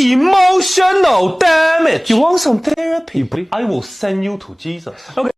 emotional damage. You want some therapy? I will send you to Jesus. Okay.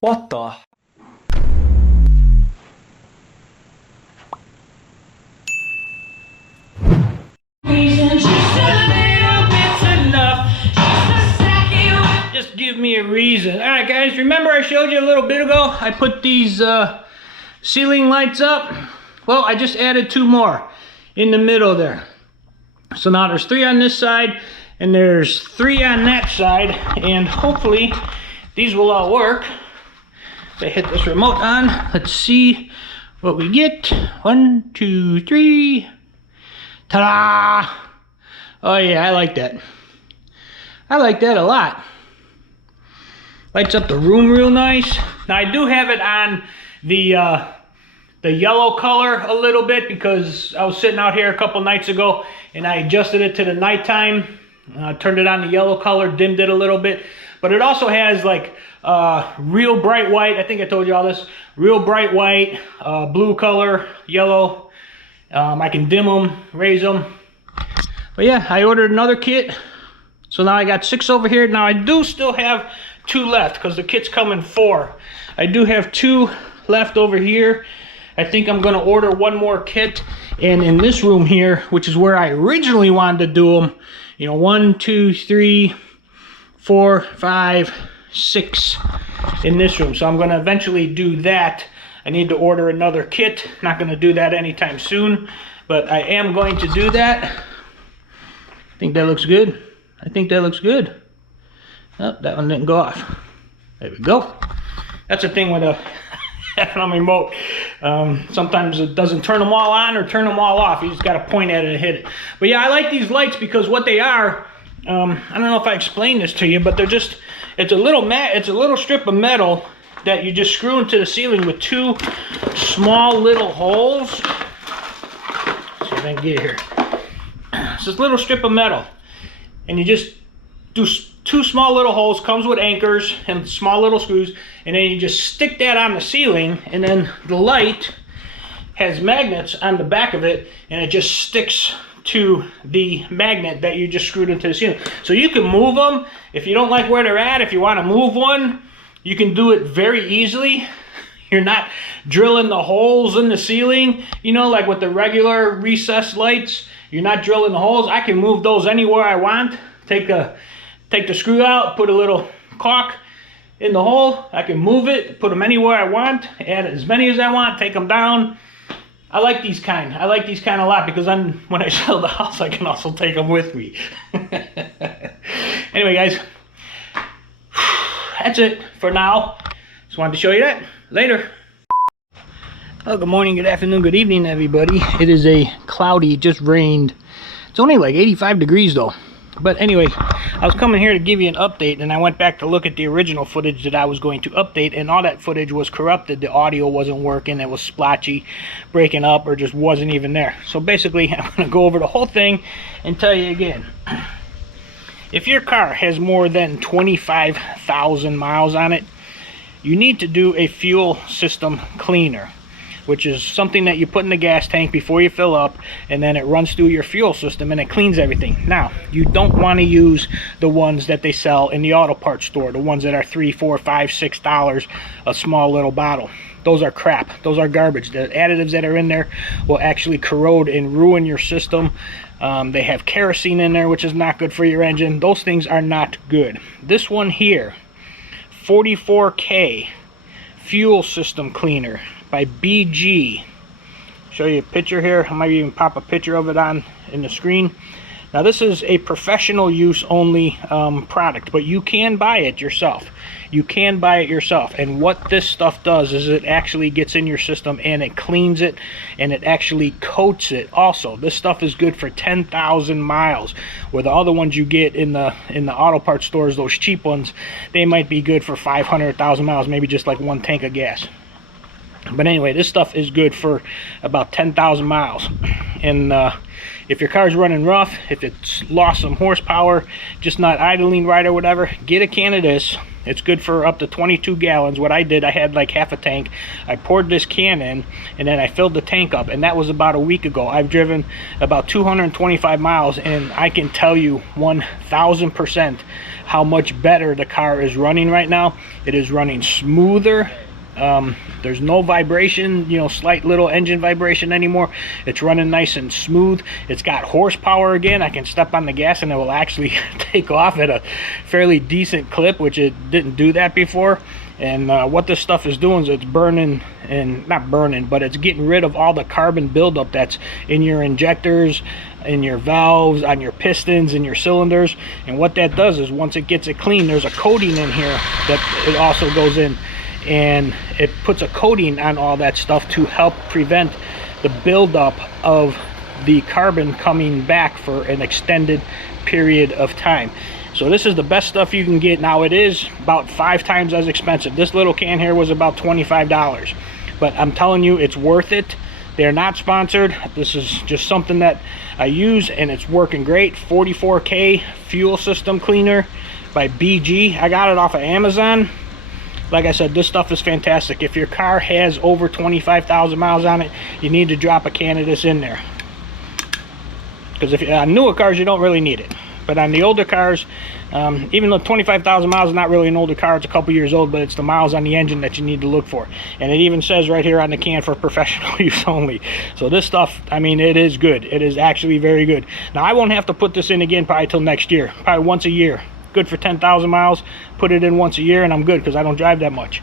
What the? Just give me a reason. Alright guys, remember I showed you a little bit ago I put these ceiling lights up? Well, I just added 2 more in the middle there. So now there's 3 on this side and there's 3 on that side, and hopefully these will all work. If I hit this remote on, let's see what we get. 1, 2, 3. Ta-da! Oh yeah, I like that. I like that a lot. Lights up the room real nice. Now I do have it on the yellow color a little bit because I was sitting out here a couple nights ago and I adjusted it to the nighttime. Turned it on the yellow color, dimmed it a little bit. But it also has like real bright white. I think I told you all this. Real bright white, blue color, yellow. I can dim them, raise them. But yeah, I ordered another kit. So now I got 6 over here. Now I do still have 2 left because the kits come in 4. I do have 2 left over here. I think I'm going to order 1 more kit. And in this room here, which is where I originally wanted to do them, you know, 1, 2, 3, 4, 5, 6 in this room. So I'm going to eventually do that. I need to order another kit. Not going to do that anytime soon, but I am going to do that. I think that looks good. I think that looks good. Oh, that one didn't go off. There we go. That's the thing with a remote. Sometimes it doesn't turn them all on or turn them all off. You just got to point at it and hit it. But yeah, I like these lights because what they are, I don't know if I explained this to you, but they're just, it's a little strip of metal that you just screw into the ceiling with 2 small little holes. Let's see if I can get it here. It's this little strip of metal. And you just do 2 small little holes, comes with anchors and small little screws, and then you just stick that on the ceiling, and then the light has magnets on the back of it, and it just sticks to the magnet that you just screwed into the ceiling. So you can move them if you don't like where they're at. If you want to move one, you can do it very easily. You're not drilling the holes in the ceiling, you know, like with the regular recessed lights. You're not drilling the holes. I can move those anywhere I want. Take the screw out, put a little caulk in the hole. I can move it, put them anywhere I want, add as many as I want, take them down. I like these kind. I like these kind a lot because then when I sell the house, I can also take them with me. Anyway, guys, that's it for now. Just wanted to show you that. Later. Oh, good morning, good afternoon, good evening, everybody. It is a cloudy, just rained. It's only like 85 degrees though. But anyway, I was coming here to give you an update, and I went back to look at the original footage that I was going to update, and all that footage was corrupted. The audio wasn't working, it was splotchy, breaking up, or just wasn't even there. So basically, I'm going to go over the whole thing and tell you again. If your car has more than 25,000 miles on it, you need to do a fuel system cleaner, which is something that you put in the gas tank before you fill up, and then it runs through your fuel system and it cleans everything. Now, you don't want to use the ones that they sell in the auto parts store, the ones that are $3, $4, $5, $6 a small little bottle. Those are crap. Those are garbage. The additives that are in there will actually corrode and ruin your system. They have kerosene in there, which is not good for your engine. Those things are not good. This one here, 44K fuel system cleaner by BG. Show you a picture here. I might even pop a picture of it on in the screen. Now this is a professional use only product, but you can buy it yourself. You can buy it yourself, and what this stuff does is it actually gets in your system and it cleans it, and it actually coats it also. This stuff is good for 10,000 miles, where the other ones you get in the auto parts stores, those cheap ones, they might be good for 500,000 miles, maybe just like 1 tank of gas. But anyway, this stuff is good for about 10,000 miles. And if your car's running rough, if it's lost some horsepower, just not idling right or whatever, get a can of this. It's good for up to 22 gallons. What I did, I had like half a tank. I poured this can in, and then I filled the tank up, and that was about a week ago. I've driven about 225 miles, and I can tell you 1,000% how much better the car is running right now. It is running smoother. There's no vibration, you know, slight little engine vibration anymore. It's running nice and smooth. It's got horsepower again. I can step on the gas and it will actually take off at a fairly decent clip, which it didn't do that before. And what this stuff is doing is it's burning, and not burning, but it's getting rid of all the carbon buildup that's in your injectors, in your valves, on your pistons, in your cylinders. And what that does is once it gets it clean, there's a coating in here that it also goes in, and it puts a coating on all that stuff to help prevent the buildup of the carbon coming back for an extended period of time. So this is the best stuff you can get. Now it is about 5 times as expensive. This little can here was about $25, but I'm telling you, it's worth it. They're not sponsored. This is just something that I use, and it's working great. 44K fuel system cleaner by BG. I got it off of Amazon. Like I said, this stuff is fantastic. If your car has over 25,000 miles on it, you need to drop a can of this in there. Because if on newer cars, you don't really need it. But on the older cars, even though 25,000 miles is not really an older car, it's a couple years old, but it's the miles on the engine that you need to look for. And it even says right here on the can for professional use only. So this stuff, I mean, it is good. It is actually very good. Now, I won't have to put this in again probably till next year, probably once a year. Good for 10,000 miles. Put it in once a year, and I'm good because I don't drive that much.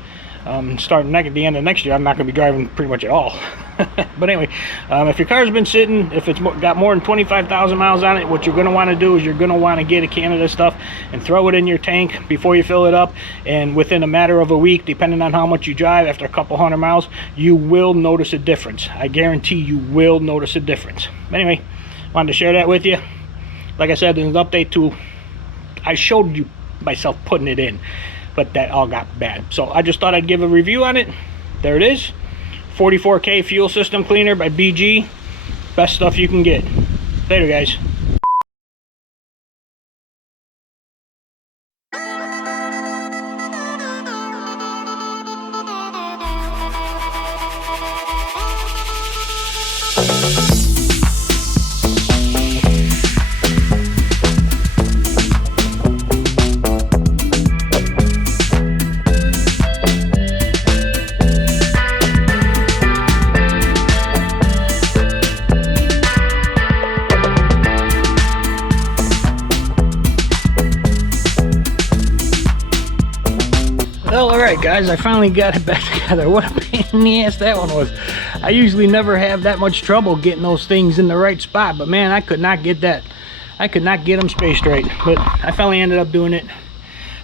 Starting at the end of next year, I'm not going to be driving pretty much at all. But anyway, if your car's been sitting, if it's got more than 25,000 miles on it, what you're going to want to do is you're going to want to get a can of this stuff and throw it in your tank before you fill it up. And within a matter of a week, depending on how much you drive, after a couple hundred miles, you will notice a difference. I guarantee you will notice a difference. Anyway, wanted to share that with you. Like I said, there's an update to, I showed you myself putting it in, but that all got bad. So I just thought I'd give a review on it. There it is. 44K fuel system cleaner by BG. Best stuff you can get. Later, guys. Well, alright guys, I finally got it back together. What a pain in the ass that one was. I usually never have that much trouble getting those things in the right spot, but man, I could not get that. I could not get them spaced right, but I finally ended up doing it.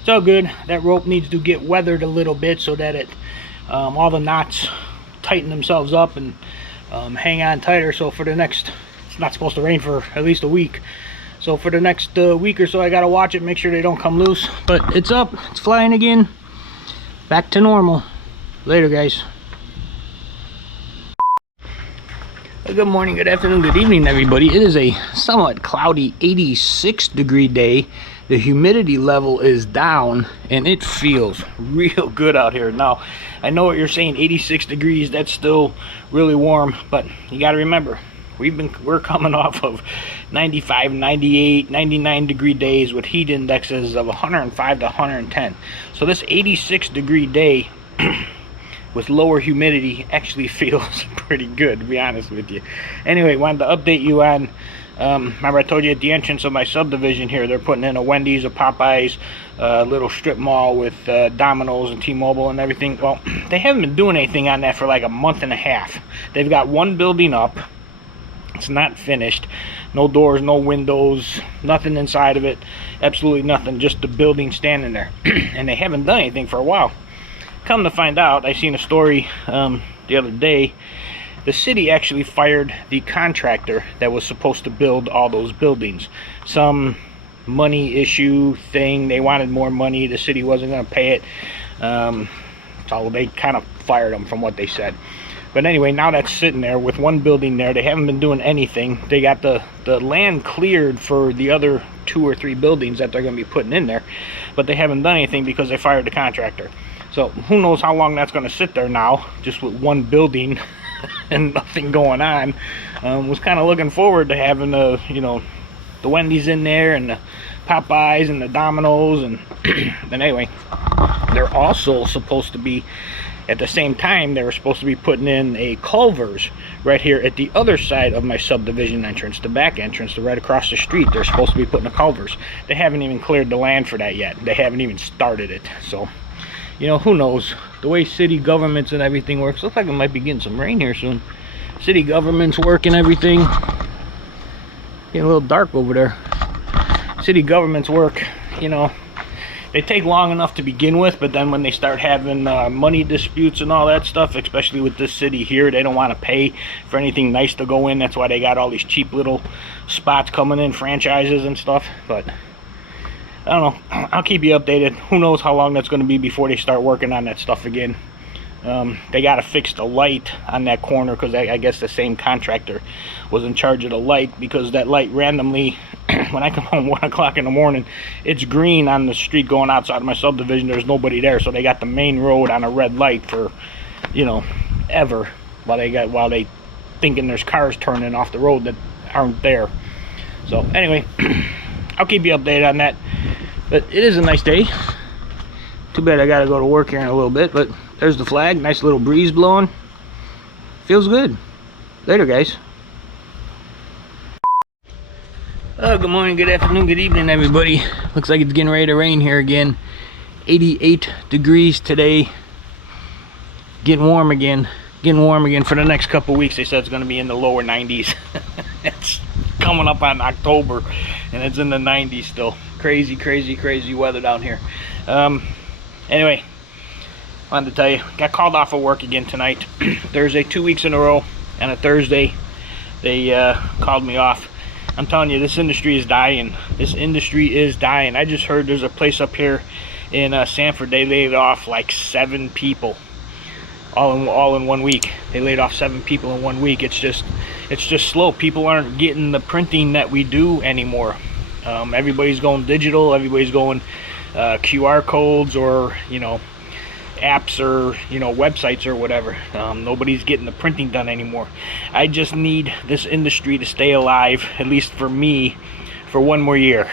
It's all good. That rope needs to get weathered a little bit so that it, all the knots tighten themselves up and hang on tighter. So for the next, it's not supposed to rain for at least a week. So for the next week or so, I gotta watch it, make sure they don't come loose. But it's up, it's flying again. Back to normal. Later, guys. Good morning, good afternoon, good evening, everybody. It is a somewhat cloudy 86-degree day. The humidity level is down, and it feels real good out here. Now, I know what you're saying, 86 degrees, that's still really warm, but you got to remember, we're coming off of 95, 98, 99 degree days with heat indexes of 105 to 110. So this 86 degree day with lower humidity actually feels pretty good, to be honest with you. Anyway, wanted to update you on, remember I told you at the entrance of my subdivision here, they're putting in a Wendy's, a Popeyes, a little strip mall with Domino's and T-Mobile and everything. Well, they haven't been doing anything on that for like a month and a half. They've got one building up. It's not finished. No doors, no windows, nothing inside of it. Absolutely nothing, just the building standing there. And they haven't done anything for a while. Come to find out, I seen a story the other day. The city actually fired the contractor that was supposed to build all those buildings. Some money issue thing, they wanted more money, the city wasn't going to pay it. So they kind of fired them from what they said. But anyway, now that's sitting there with one building there. They haven't been doing anything. They got the land cleared for the other 2 or 3 buildings that they're going to be putting in there, but they haven't done anything because they fired the contractor. So who knows how long that's going to sit there now, just with one building and nothing going on. Was kind of looking forward to having the, you know, the Wendy's in there and the Popeyes and the Domino's, and then anyway, they're also supposed to be, at the same time, they were supposed to be putting in a Culver's right here at the other side of my subdivision entrance, the back entrance, right across the street. They're supposed to be putting a Culver's. They haven't even cleared the land for that yet. They haven't even started it. So, you know, who knows? The way city governments and everything works, looks like it might be getting some rain here soon. City governments work and everything. Getting a little dark over there. City governments work, you know, they take long enough to begin with, but then when they start having money disputes and all that stuff, especially with this city here, they don't want to pay for anything nice to go in. That's why they got all these cheap little spots coming in, franchises and stuff. But I don't know, I'll keep you updated. Who knows how long that's going to be before they start working on that stuff again. They got to fix the light on that corner, because I guess the same contractor was in charge of the light, because that light randomly, when I come home 1 o'clock in the morning, it's green on the street going outside of my subdivision. There's nobody there, so they got the main road on a red light for, you know, ever, while they thinking there's cars turning off the road that aren't there. So anyway, I'll keep you updated on that. But it is a nice day. Too bad I gotta go to work here in a little bit, but there's the flag. Nice little breeze blowing. Feels good. Later, guys. Good morning, good afternoon, good evening, everybody. Looks like it's getting ready to rain here again. 88 degrees today. Getting warm again. Getting warm again for the next couple weeks. They said it's going to be in the lower 90s. It's coming up on October, and it's in the 90s still. Crazy, crazy, crazy weather down here. Anyway, wanted to tell you, got called off of work again tonight. Thursday, 2 weeks in a row, and a Thursday they called me off. I'm telling you, this industry is dying. This industry is dying. I just heard there's a place up here in Sanford. They laid off like 7 people, all in 1 week. They laid off 7 people in 1 week. It's just slow. People aren't getting the printing that we do anymore. Everybody's going digital. Everybody's going QR codes, or, you know, apps, or, you know, websites or whatever. Nobody's getting the printing done anymore. I just need this industry to stay alive, at least for me, for 1 more year.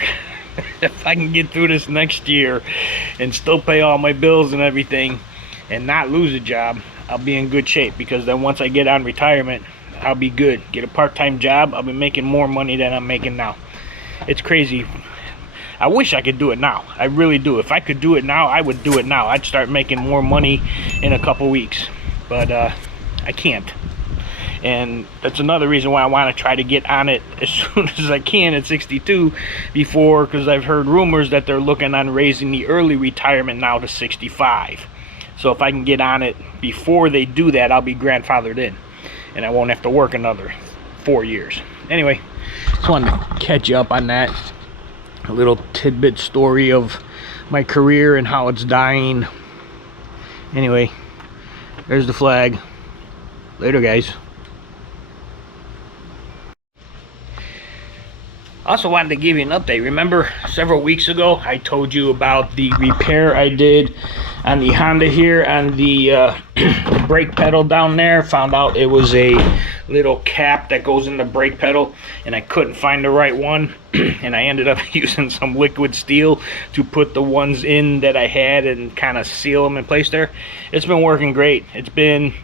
If I can get through this next year and still pay all my bills and everything and not lose a job, I'll be in good shape, because then once I get on retirement, I'll be good. Get a part-time job, I'll be making more money than I'm making now. It's crazy. I wish I could do it now. I really do. If I could do it now, I would do it now. I'd start making more money in a couple weeks. But I can't. And that's another reason why I want to try to get on it as soon as I can at 62, before, because I've heard rumors that they're looking on raising the early retirement now to 65. So if I can get on it before they do that, I'll be grandfathered in, and I won't have to work another 4 years. Anyway, just wanted to catch you up on that. A little tidbit story of my career and how it's dying. Anyway, there's the flag. Later, guys. Also wanted to give you an update. Remember several weeks ago I told you about the repair I did on the Honda here, on the brake pedal down there. Found out it was a little cap that goes in the brake pedal, and I couldn't find the right one. And I ended up using some liquid steel to put the ones in that I had and kind of seal them in place there. It's been working great. It's been,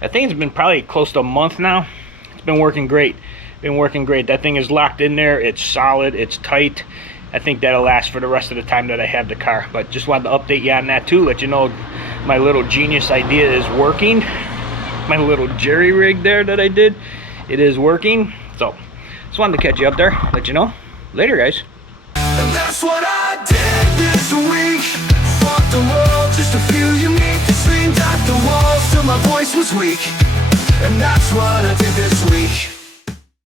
I think it's been probably close to a month now. It's been working great. That thing is locked in there. It's solid. It's tight. I think that'll last for the rest of the time that I have the car. But just wanted to update you on that too. Let you know my little genius idea is working. My little jerry rig there that I did, it is working. So just wanted to catch you up there. Let you know. Later, guys. And that's what I did this week. Fought the world just to feel unique. Screamed at the walls till my voice was weak. And that's what I did this week.